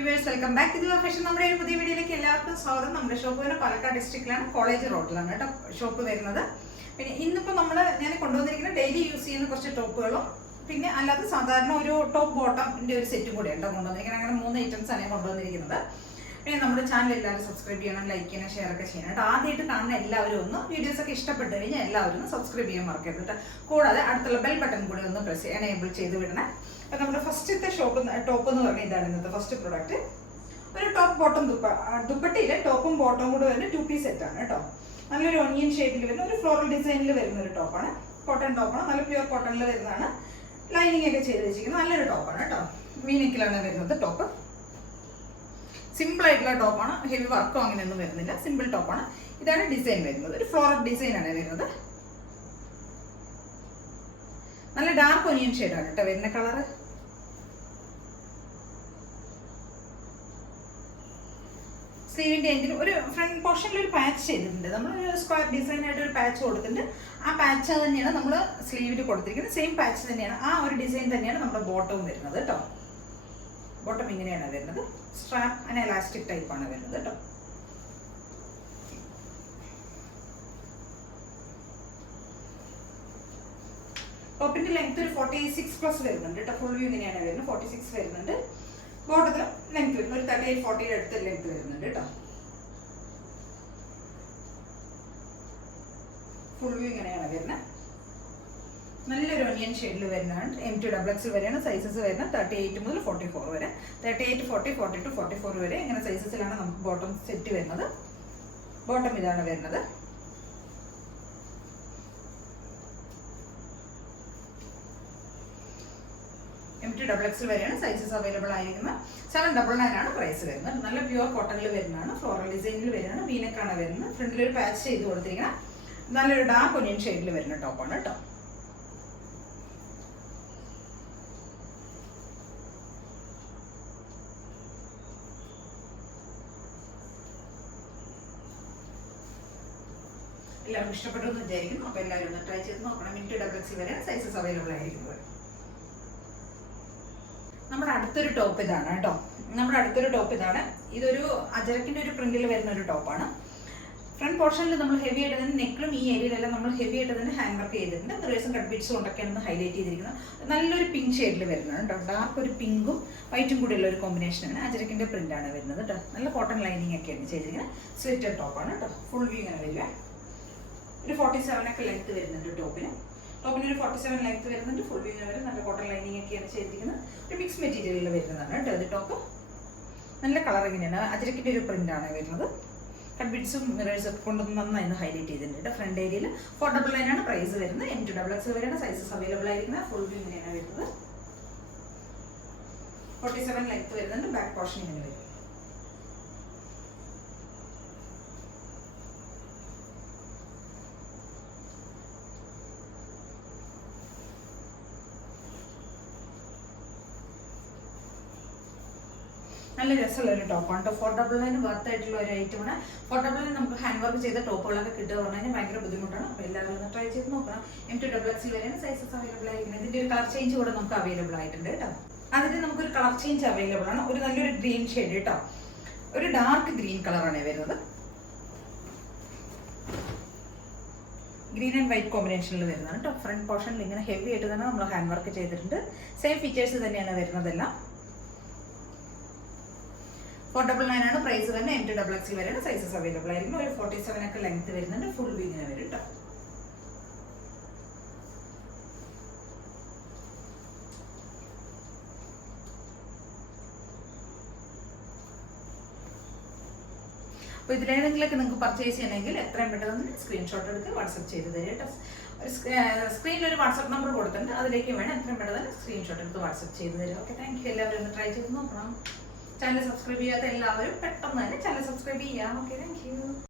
viewers, welcome back to the fashion. നമ്മുടെ ഒരു പുതിയ വീഡിയോയിലേക്ക് എല്ലാവർക്കും സ്വാഗതം. നമ്മുടെ ഷോപ്പ് വരുന്നത് പാലക്കാട് ഡിസ്ട്രിക്റ്റിലാണ്, കോളേജ് റോഡിലാണ് കേട്ടോ ഷോപ്പ് വരുന്നത്. പിന്നെ ഇന്നിപ്പോൾ ഞാൻ കൊണ്ടുവന്നിരിക്കുന്ന ഡെയിലി യൂസ് ചെയ്യുന്ന കുറച്ച് ടോപ്പുകളും പിന്നെ അല്ലാതെ സാധാരണ ഒരു ടോപ്പ് ബോട്ടമിൻ്റെ ഒരു സെറ്റും കൂടെ ഉണ്ടോ കൊണ്ടുവന്നിരിക്കുന്നത്. അങ്ങനെ 3 ഐറ്റംസ് ആണ് ഞാൻ കൊണ്ടുവന്നിരിക്കുന്നത്. പിന്നെ നമ്മുടെ ചാനൽ എല്ലാവരും സബ്സ്ക്രൈബ് ചെയ്യണം, ലൈക്ക് ചെയ്യണം, ഷെയർ ഒക്കെ ചെയ്യണം കേട്ടോ. ആദ്യമായിട്ട് കാണുന്ന എല്ലാവരും ഒന്ന് വീഡിയോസ് ഒക്കെ ഇഷ്ടപ്പെട്ട് കഴിഞ്ഞാൽ എല്ലാവരും ഒന്ന് സബ്സ്ക്രൈബ് ചെയ്യാൻ മറക്കരുത് കേട്ടോ. കൂടാതെ അടുത്തുള്ള ബെൽ ബട്ടൺ കൂടി ഒന്ന് പ്രസ് എനേബിൾ ചെയ്ത് വിടണേ. അപ്പോൾ നമ്മുടെ ഫസ്റ്റത്തെ ടോപ്പ് എന്ന് പറഞ്ഞാൽ ഇതാണ് ഇന്നത്തെ ഫസ്റ്റ് പ്രോഡക്റ്റ്. ഒരു ടോപ്പ് ബോട്ടം ദുപ്പട്ടയിലെ ടോപ്പും ബോട്ടവും കൂടെ വരുന്ന 2 പീസ് സെറ്റാണ് കേട്ടോ. നല്ലൊരു ഒനിയൻ ഷേപ്പിൽ വരുന്ന ഒരു ഫ്ലോറൽ ഡിസൈനിൽ വരുന്ന ഒരു ടോപ്പാണ്. കോട്ടൺ ടോപ്പാണ്, നല്ല പ്യുവർ കോട്ടണിൽ വരുന്നതാണ്. ലൈനിങ് ഒക്കെ ചെയ്ത് വെച്ചിരിക്കുന്നത് നല്ലൊരു ടോപ്പാണ് കേട്ടോ. വീനെക്കിലാണ് വരുന്നത് ടോപ്പ്. സിമ്പിൾ ആയിട്ടുള്ള ടോപ്പാണ്, ഹെവി വർക്കോ അങ്ങനെയൊന്നും വരുന്നില്ല, സിമ്പിൾ ടോപ്പാണ്. ഇതാണ് ഡിസൈൻ വരുന്നത്, ഒരു ഫ്ലോറൽ ഡിസൈനാണ് വരുന്നത്. നല്ല ഡാർക്ക് ഒനിയൻ ഷെയ്ഡാണ് കേട്ടോ വരുന്ന കളറ്. സ്ലീവിന്റെ എൻഡിൽ ഒരു ഫ്രണ്ട് പോർഷനിൽ ഒരു പാച്ച് ചെയ്തിട്ടുണ്ട്. നമ്മൾ ഒരു സ്ക്വയർ ഡിസൈൻ ആയിട്ട് ഒരു പാച്ച് കൊടുത്തിട്ടുണ്ട്. ആ പാച്ച് തന്നെയാണ് നമ്മൾ സ്ലീവിൽ കൊടുത്തിരിക്കുന്നത്. സെയിം പാച്ച് തന്നെയാണ്, ആ ഒരു ഡിസൈൻ തന്നെയാണ് നമ്മുടെ ബോട്ടവും വരുന്നത് കേട്ടോ. ബോട്ടം ഇങ്ങനെയാണ് വരുന്നത്. സ്ട്രാപ്പ് ആൻഡ് എലാസ്റ്റിക് ടൈപ്പാണ് വരുന്നത് കേട്ടോ. ടോപ്പിന്റെ ലെങ്ത് ഒരു 46+ വരുന്നുണ്ട് കേട്ടോ. ഫുൾ വ്യൂ ഇങ്ങനെയാണ് വരുന്നത്, 46 വരുന്നുണ്ട്. ബോട്ടത്തിൽ ലെങ്ത് വരുന്നത് ഒരു 38-40 അടുത്ത് ലെങ്ത് വരുന്നുണ്ട് കേട്ടോ. ഫുൾ വ്യൂ ഇങ്ങനെയാണ് വരുന്നത്. നല്ലൊരു ഒനിയൻ ഷെയ്ഡിൽ വരുന്നതാണ്. M2XX വരെയാണ് സൈസസ് വരുന്നത്. 38 മുതൽ 44 വരെ, 38, 40, 42, 44 വരെ ഇങ്ങനെ സൈസസിലാണ് നമുക്ക് ബോട്ടം സെറ്റ് വരുന്നത്. ബോട്ടം ഇതാണ് വരുന്നത്. M2XX വരെയാണ് സൈസസ് അവൈലബിൾ ആയിരിക്കുന്നത്. 799 ആണ് പ്രൈസ് വരുന്നത്. നല്ല പ്യുവർ കോട്ടണിൽ വരുന്നതാണ്, ഫ്ലോറൽ ഡിസൈനിൽ വരുന്നതാണ്, വീനക്കാണ് വരുന്നത്. ഫ്രണ്ടിൽ ഒരു പാച്ച് ചെയ്ത് കൊടുത്തിരിക്കുന്ന നല്ലൊരു ഡാർക്ക് ഒനിയൻ ഷെയ്ഡിൽ വരുന്ന ടോപ്പാണ് കേട്ടോ. എല്ലാവർക്കും ഇഷ്ടപ്പെട്ടു എന്ന് വിചാരിക്കുന്നു. അപ്പോൾ എല്ലാവരും ഒന്ന് ട്രൈ ചെയ്ത് നോക്കണം. M2XX വരെയാണ് സൈസസ് അവൈലബിൾ ആയിരിക്കുന്നത്. നമ്മുടെ അടുത്തൊരു ടോപ്പ് ഇതാണ് കേട്ടോ. നമ്മുടെ അടുത്തൊരു ടോപ്പ് ഇതാണ്. ഇതൊരു അജരക്കിന്റെ ഒരു പ്രിന്റിൽ വരുന്ന ഒരു ടോപ്പാണ്. ഫ്രണ്ട് പോർഷനിൽ നമ്മൾ ഹെവി ആയിട്ട് തന്നെ നെക്കിലും ഈ ഏരിയയിലെല്ലാം നമ്മൾ ഹെവി ആയിട്ട് തന്നെ ഹാൻഡ് വർക്ക് ചെയ്തിട്ടുണ്ട്. റിവേഴ്സും കട്ട് ബീഡ്സും കൊണ്ടൊക്കെയാണ് ഹൈലൈറ്റ് ചെയ്തിരിക്കുന്നത്. നല്ലൊരു പിങ്ക് ഷെയ്ഡിൽ വരുന്നതാണ് കേട്ടോ. ഡാർക്ക് ഒരു പിങ്കും വൈറ്റും കൂടിയുള്ള ഒരു കോമ്പിനേഷനാണ്. അജരക്കിന്റെ പ്രിന്റ് ആണ് വരുന്നത് കേട്ടോ. നല്ല കോട്ടൺ ലൈനിങ് ഒക്കെയാണ് ചെയ്തിരിക്കുന്നത്. സ്ലിറ്റഡ് ടോപ്പാണ് കേട്ടോ. ഫുൾ വ്യൂ ഇങ്ങനെ വരിക. ഒരു 47 ഒക്കെ ലെങ്ത് വരുന്നുണ്ട് ടോപ്പിന്. ടോപ്പിന് ഒരു 47 ലെങ്ത് വരുന്നുണ്ട്. ഫുൾ വ്യൂ വരെ നല്ല കോട്ടൺ ലൈനിങ് ഒക്കെയാണ് ചെയ്തിരിക്കുന്നത്. ഒരു മിക്സ് മെറ്റീരിയലിൽ വരുന്നതാണ് കേട്ടോ ഇത് ടോപ്പ്. നല്ല കളർ ഇങ്ങനെയാണ്. അജരക്കിന്റെ ഒരു പ്രിന്റ് ആണ് വരുന്നത്. കട്ട് ബീഡ്സും മിറേഴ്സും ഒക്കെ കൊണ്ട് നന്നായി ഹൈലൈറ്റ് ചെയ്തിട്ടുണ്ട്. ഫ്രണ്ട് ഏരിയയിൽ 499 ആണ് പ്രൈസ് വരുന്നത്. M2XX വരെയാണ് സൈസസ് അവൈലബിൾ ആയിരിക്കുന്നത്. ഫുൾ വ്യൂ ഇങ്ങനെയാണ് വരുന്നത്. 47 ലെങ്ത് വരുന്നുണ്ട്. ബാക്ക് പോർഷൻ ഇങ്ങനെ വരും. നല്ല രസമുള്ള ഒരു ടോപ്പാണ് കേട്ടോ. 499 വർത്ത് ആയിട്ടുള്ള ഒരു ഐറ്റമാണ്. 499 നമുക്ക് ഹാൻഡ് വർക്ക് ചെയ്ത ടോപ്പുകളൊക്കെ കിട്ടുക പറഞ്ഞാൽ ഭയങ്കര ബുദ്ധിമുട്ടാണ്. അപ്പോൾ എല്ലാവരും ഒന്ന് ട്രൈ ചെയ്ത് നോക്കണം. M2XX വരെയാണ് സൈസസ് അവൈലബിൾ ആയിരിക്കുന്നത്. ഇതിന്റെ ഒരു കളർ ചേഞ്ച് കൂടെ നമുക്ക് അവൈലബിൾ ആയിട്ടുണ്ട് കേട്ടോ. അതിന് നമുക്കൊരു കളർ ചേഞ്ച് അവൈലബിൾ ആണ്. ഒരു നല്ലൊരു ഗ്രീൻ ഷെയ്ഡ് കേട്ടോ. ഒരു ഡാർക്ക് ഗ്രീൻ കളറാണ് വരുന്നത്. ഗ്രീൻ ആൻഡ് വൈറ്റ് കോമ്പിനേഷനിൽ വരുന്നതാണ് കേട്ടോ. ഫ്രണ്ട് പോർഷനിൽ ഇങ്ങനെ ഹെവി ആയിട്ട് തന്നെ നമ്മൾ ഹാൻഡ് വർക്ക് ചെയ്തിട്ടുണ്ട്. സെയിം ഫീച്ചേഴ്സ് തന്നെയാണ് വരുന്നതെല്ലാം. 499 ആണ് പ്രൈസ് തന്നെ. M2XX വരെയാണ് സൈസസ് അവൈലബിൾ ആയിരിക്കും. ഒരു 47 ഒക്കെ ലെങ്ത് വരുന്നുണ്ട്. ഫുൾ വ്യൂ ഇങ്ങനെ വരും കേട്ടോ. അപ്പോൾ ഇതിലേതെങ്കിലൊക്കെ നിങ്ങൾക്ക് പർച്ചേസ് ചെയ്യണമെങ്കിൽ എത്രയും പെട്ടെന്ന് സ്ക്രീൻഷോട്ട് എടുത്ത് വാട്സപ്പ് ചെയ്ത് തരും കേട്ടോ. സ്ക്രീനിൽ ഒരു വാട്സപ്പ് നമ്പർ കൊടുത്തിട്ടുണ്ട്, അതിലേക്ക് വേണം എത്രയും പെട്ടെന്ന് സ്ക്രീൻഷോട്ട് എടുത്ത് വാട്സപ്പ് ചെയ്ത് തരും. Okay, thank you. എല്ലാവരും ഒന്ന് ട്രൈ ചെയ്ത് നോക്കണം. ചാനൽ സബ്സ്ക്രൈബ് ചെയ്യാത്ത എല്ലാവരും പെട്ടെന്ന് തന്നെ ചാനൽ സബ്സ്ക്രൈബ് ചെയ്യാം. Okay, thank you.